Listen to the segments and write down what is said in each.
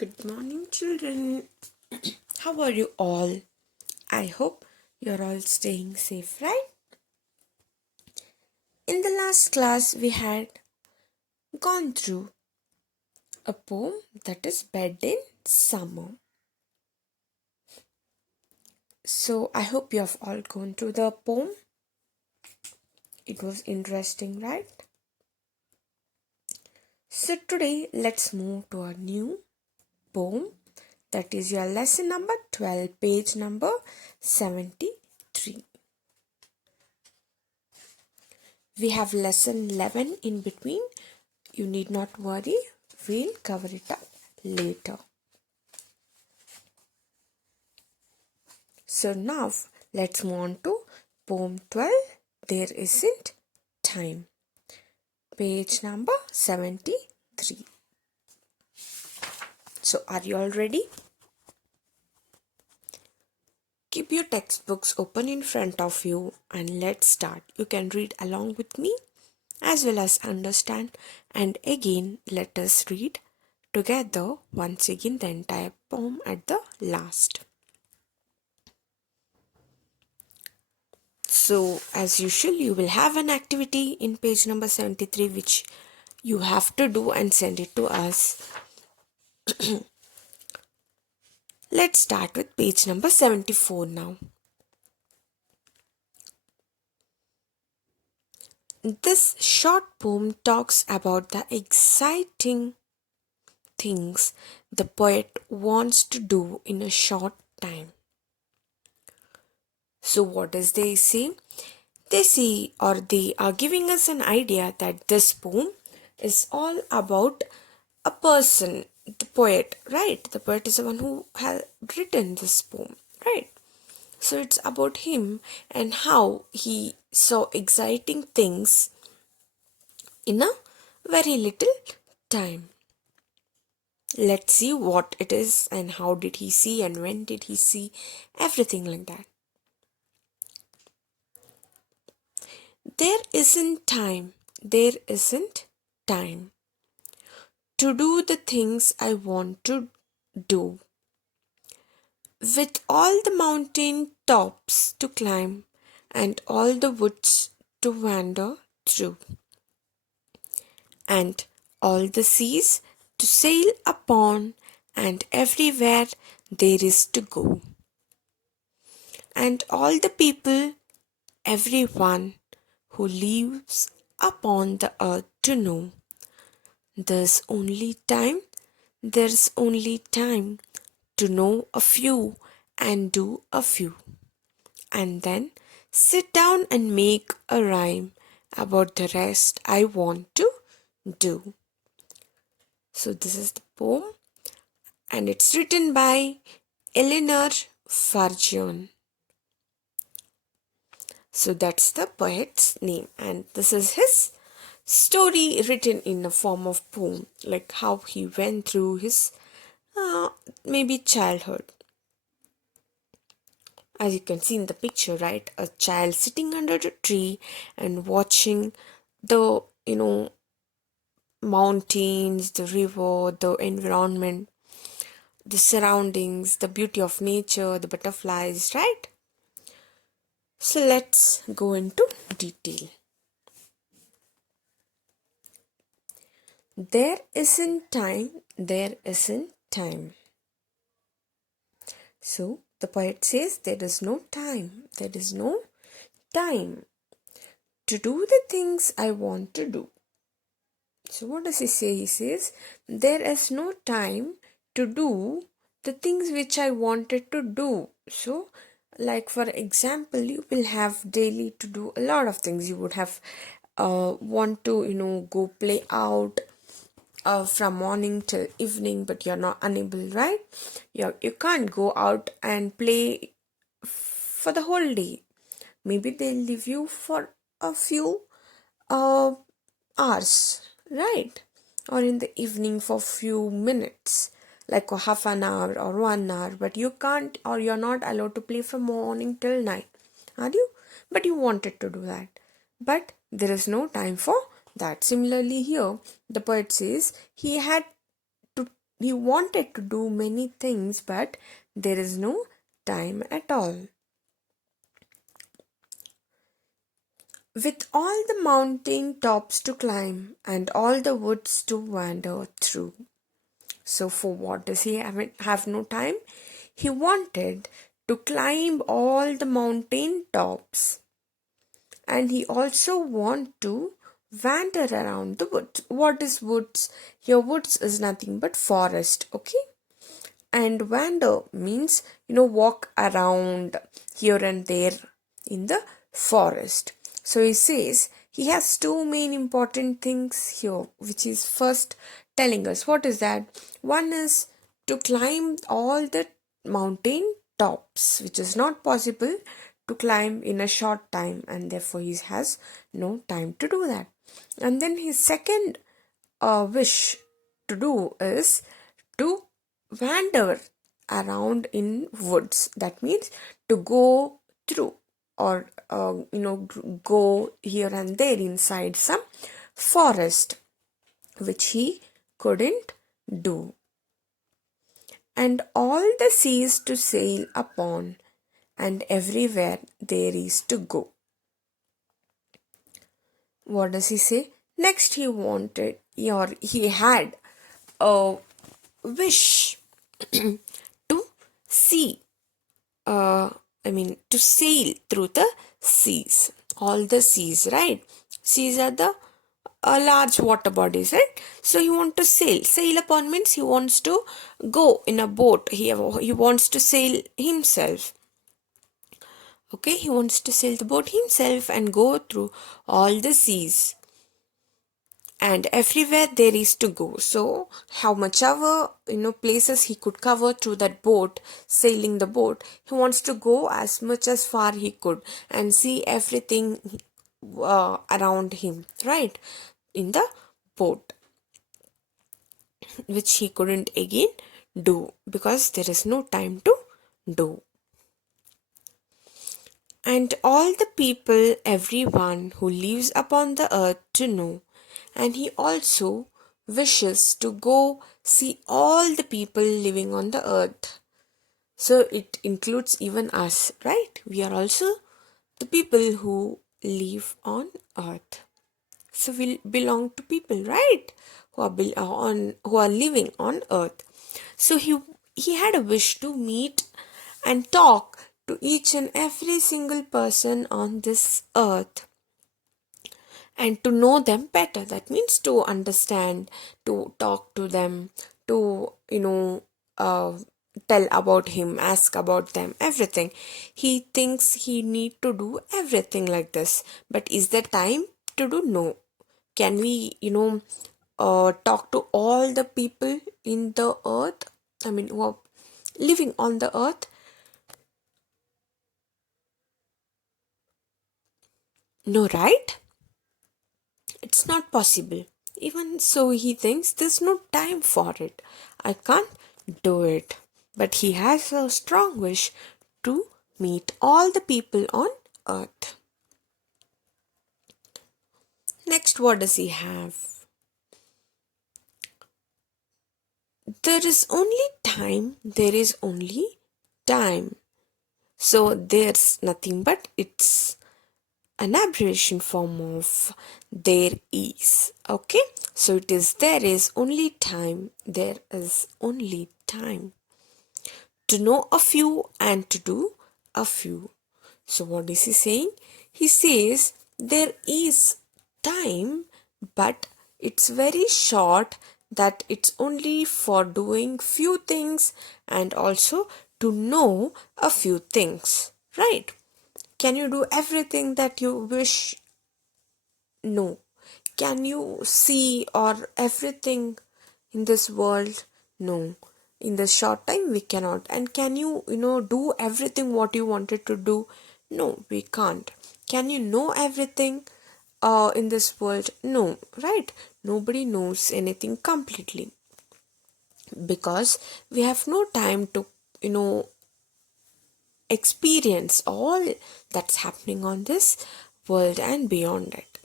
Good morning, children. How are you all? I hope you're all staying safe, right? In the last class, we had gone through a poem that is Bed in Summer. So, I hope you have all gone through the poem. It was interesting, right? So, today, let's move to a new poem that is your lesson number 12, page number 73. We have lesson 11 in between. You need not worry, we'll cover it up later. So now let's move on to poem 12, There Isn't Time, page number 73. So are you all ready? Keep your textbooks open in front of you and let's start. You can read along with me as well as understand, and again let us read together once again the entire poem at the last. So, as usual, you will have an activity in page number 73 which you have to do and send it to us. Let's start with page number 74 now. This short poem talks about the exciting things the poet wants to do in a short time. So, what does they say? They see, or they are giving us an idea that this poem is all about a person, the poet, right? The poet is the one who has written this poem, right? So it's about him and how he saw exciting things in a very little time. Let's see what it is and how did he see and when did he see, everything like that. There isn't time, there isn't time to do the things I want to do. With all the mountain tops to climb and all the woods to wander through, and all the seas to sail upon, and everywhere there is to go, and all the people, everyone who lives upon the earth to know. There's only time, there's only time to know a few and do a few, and then sit down and make a rhyme about the rest I want to do. So, this is the poem, and it's written by Eleanor Farjeon. So, that's the poet's name, and this is his story written in the form of poem, like how he went through his maybe childhood. As you can see in the picture, right, a child sitting under a tree and watching the mountains, the river, the environment, the surroundings, the beauty of nature, the butterflies, right? So let's go into detail. There isn't time, there isn't time. So the poet says there is no time, there is no time to do the things I want to do. So what does he say? He says there is no time to do the things which I wanted to do. So like for example, you will have daily to do a lot of things. You would have want to go play out from morning till evening, but you're not unable, right? You can't go out and play for the whole day. Maybe they'll leave you for a few uh, hours, right? Or in the evening for few minutes, like a half an hour or 1 hour, but you can't, or you're not allowed to play from morning till night, are you? But you wanted to do that, but there is no time for that. Similarly here, the poet says he had to he wanted to do many things, but there is no time at all. With all the mountain tops to climb and all the woods to wander through. So, for what does he have no time? He wanted to climb all the mountain tops, and he also want to wander around the woods. What is woods? Your woods is nothing but forest, okay? And wander means, walk around here and there in the forest. So he says he has two main important things here, which is first telling us what is that? One is to climb all the mountain tops, which is not possible to climb in a short time, and therefore he has no time to do that. And then his second wish to do is to wander around in woods. That means to go through, or go here and there inside some forest, which he couldn't do. And all the seas to sail upon, and everywhere there is to go. What does he say? Next, he wanted, or he had a wish to see, to sail through the seas. All the seas, right? Seas are the large water bodies, right? So he wants to sail. Sail upon means he wants to go in a boat. He wants to sail himself. Okay, he wants to sail the boat himself and go through all the seas. And everywhere there is to go. So how much ever places he could cover through that boat, sailing the boat, he wants to go as much as far he could and see everything around him, right, in the boat, which he couldn't again do because there is no time to do. And all the people, everyone who lives upon the earth to know. And he also wishes to go see all the people living on the earth. So it includes even us, right? We are also the people who live on earth. So we belong to people, right? Who are living on earth. So he had a wish to meet and talk to each and every single person on this earth, and to know them better. That means to understand, to talk to them, to tell about him, ask about them, everything. He thinks he need to do everything like this, but is there time to do? No. Can we talk to all the people in the earth, who are living on the earth? No, right? It's not possible. Even so, he thinks there's no time for it. I can't do it. But he has a strong wish to meet all the people on earth. Next, what does he have? There is only time, there is only time. So there's nothing but it's an abbreviation form of there is. Okay, so it is there is only time, there is only time to know a few and to do a few. So what is he saying? He says there is time, but it's very short, that it's only for doing few things and also to know a few things, right? Can you do everything that you wish? No. Can you see or everything in this world? No. In this short time we cannot. And can you do everything what you wanted to do? No, we can't. Can you know everything in this world? No, right? Nobody knows anything completely, because we have no time to experience all that's happening on this world and beyond it.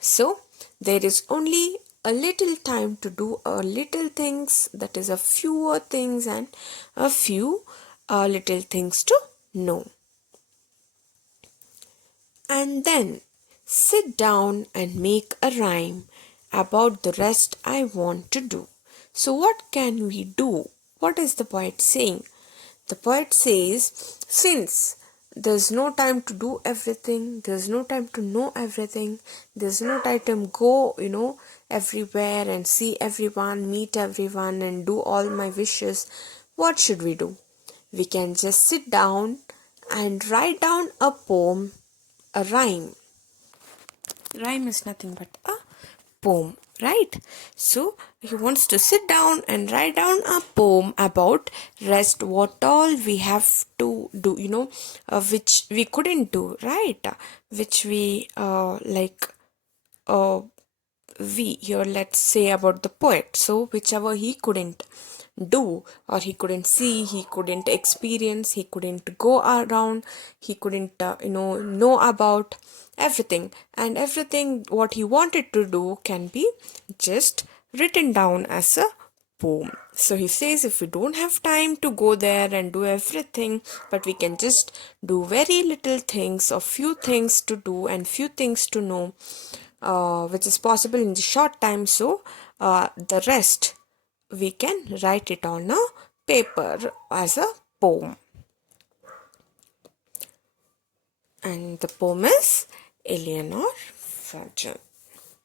So there is only a little time to do a little things, that is a fewer things and a few little things to know. And then sit down and make a rhyme about the rest I want to do. So, what can we do? What is the poet saying? The poet says, since there's no time to do everything, there's no time to know everything, there's no time to go, everywhere and see everyone, meet everyone, and do all my wishes, what should we do? We can just sit down and write down a poem, a rhyme. Rhyme is nothing but a poem, right? So he wants to sit down and write down a poem about rest, what all we have to do, which we couldn't do, right? Which we we here, let's say about the poet. So whichever he couldn't do, or he couldn't see, he couldn't experience, he couldn't go around, he couldn't know about everything, and everything what he wanted to do can be just written down as a poem. So he says, if we don't have time to go there and do everything, but we can just do very little things or few things to do and few things to know, which is possible in the short time. So the rest we can write it on a paper as a poem. And the poem is Eleanor Ferguson,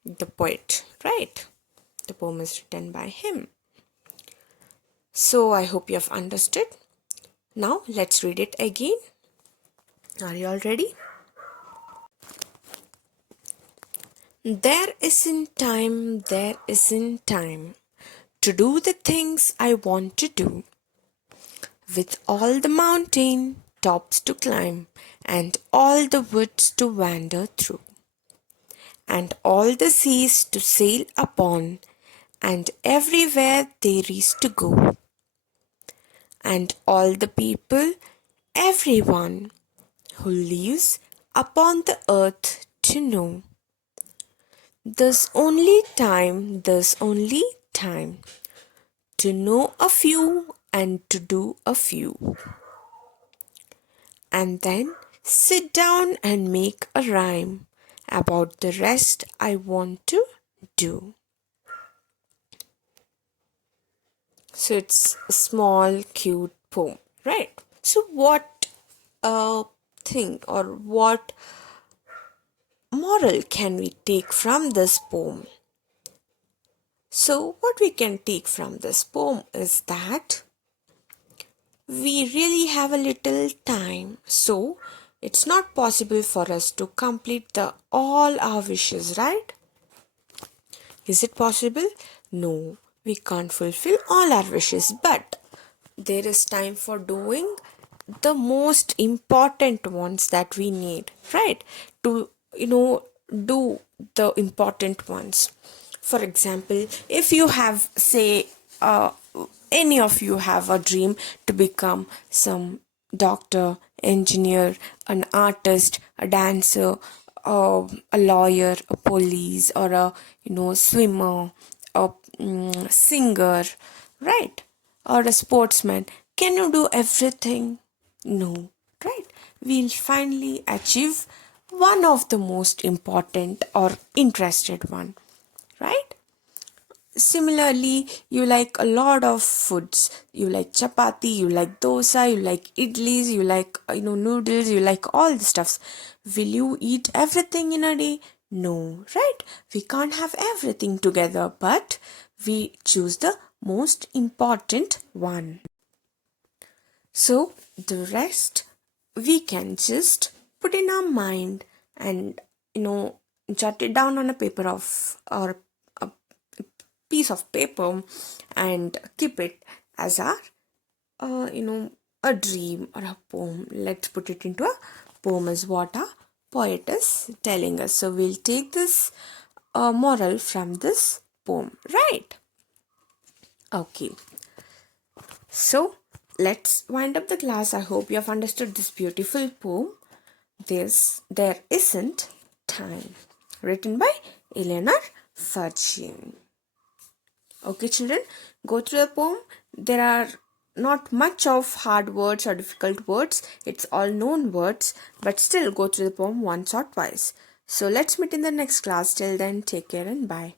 the poet, right? The poem is written by him. So I hope you have understood. Now let's read it again. Are you all ready? There isn't time to do the things I want to do, with all the mountain tops to climb and all the woods to wander through, and all the seas to sail upon, and everywhere there is to go, and all the people, everyone who lives upon the earth to know. There's only time to know a few and to do a few, and then sit down and make a rhyme about the rest I want to do. So it's a small, cute poem, right? So what thing or what moral can we take from this poem? So what we can take from this poem is that we really have a little time, so it's not possible for us to complete all our wishes, right? Is it possible? No, we can't fulfill all our wishes, but there is time for doing the most important ones that we need, right? To do the important ones. For example, if you have, say, any of you have a dream to become some doctor, engineer, an artist, a dancer, a lawyer, a police, or a swimmer, a singer, right? Or a sportsman. Can you do everything? No, right? We'll finally achieve one of the most important or interested one, right? Similarly, you like a lot of foods. You like chapati, you like dosa, you like idlis, you like noodles, you like all the stuffs. Will you eat everything in a day? No, right? We can't have everything together, but we choose the most important one. So the rest we can just put in our mind and jot it down on a paper of or a piece of paper and keep it as our a dream or a poem. Let's put it into a poem is what a poet is telling us. So we'll take this moral from this poem, right? Okay. So let's wind up the class. I hope you have understood this beautiful poem. There Isn't Time, written by Eleanor Ferguson. Okay, children, go through the poem. There are not much of hard words or difficult words. It's all known words, but still go through the poem once or twice. So let's meet in the next class. Till then, take care and bye.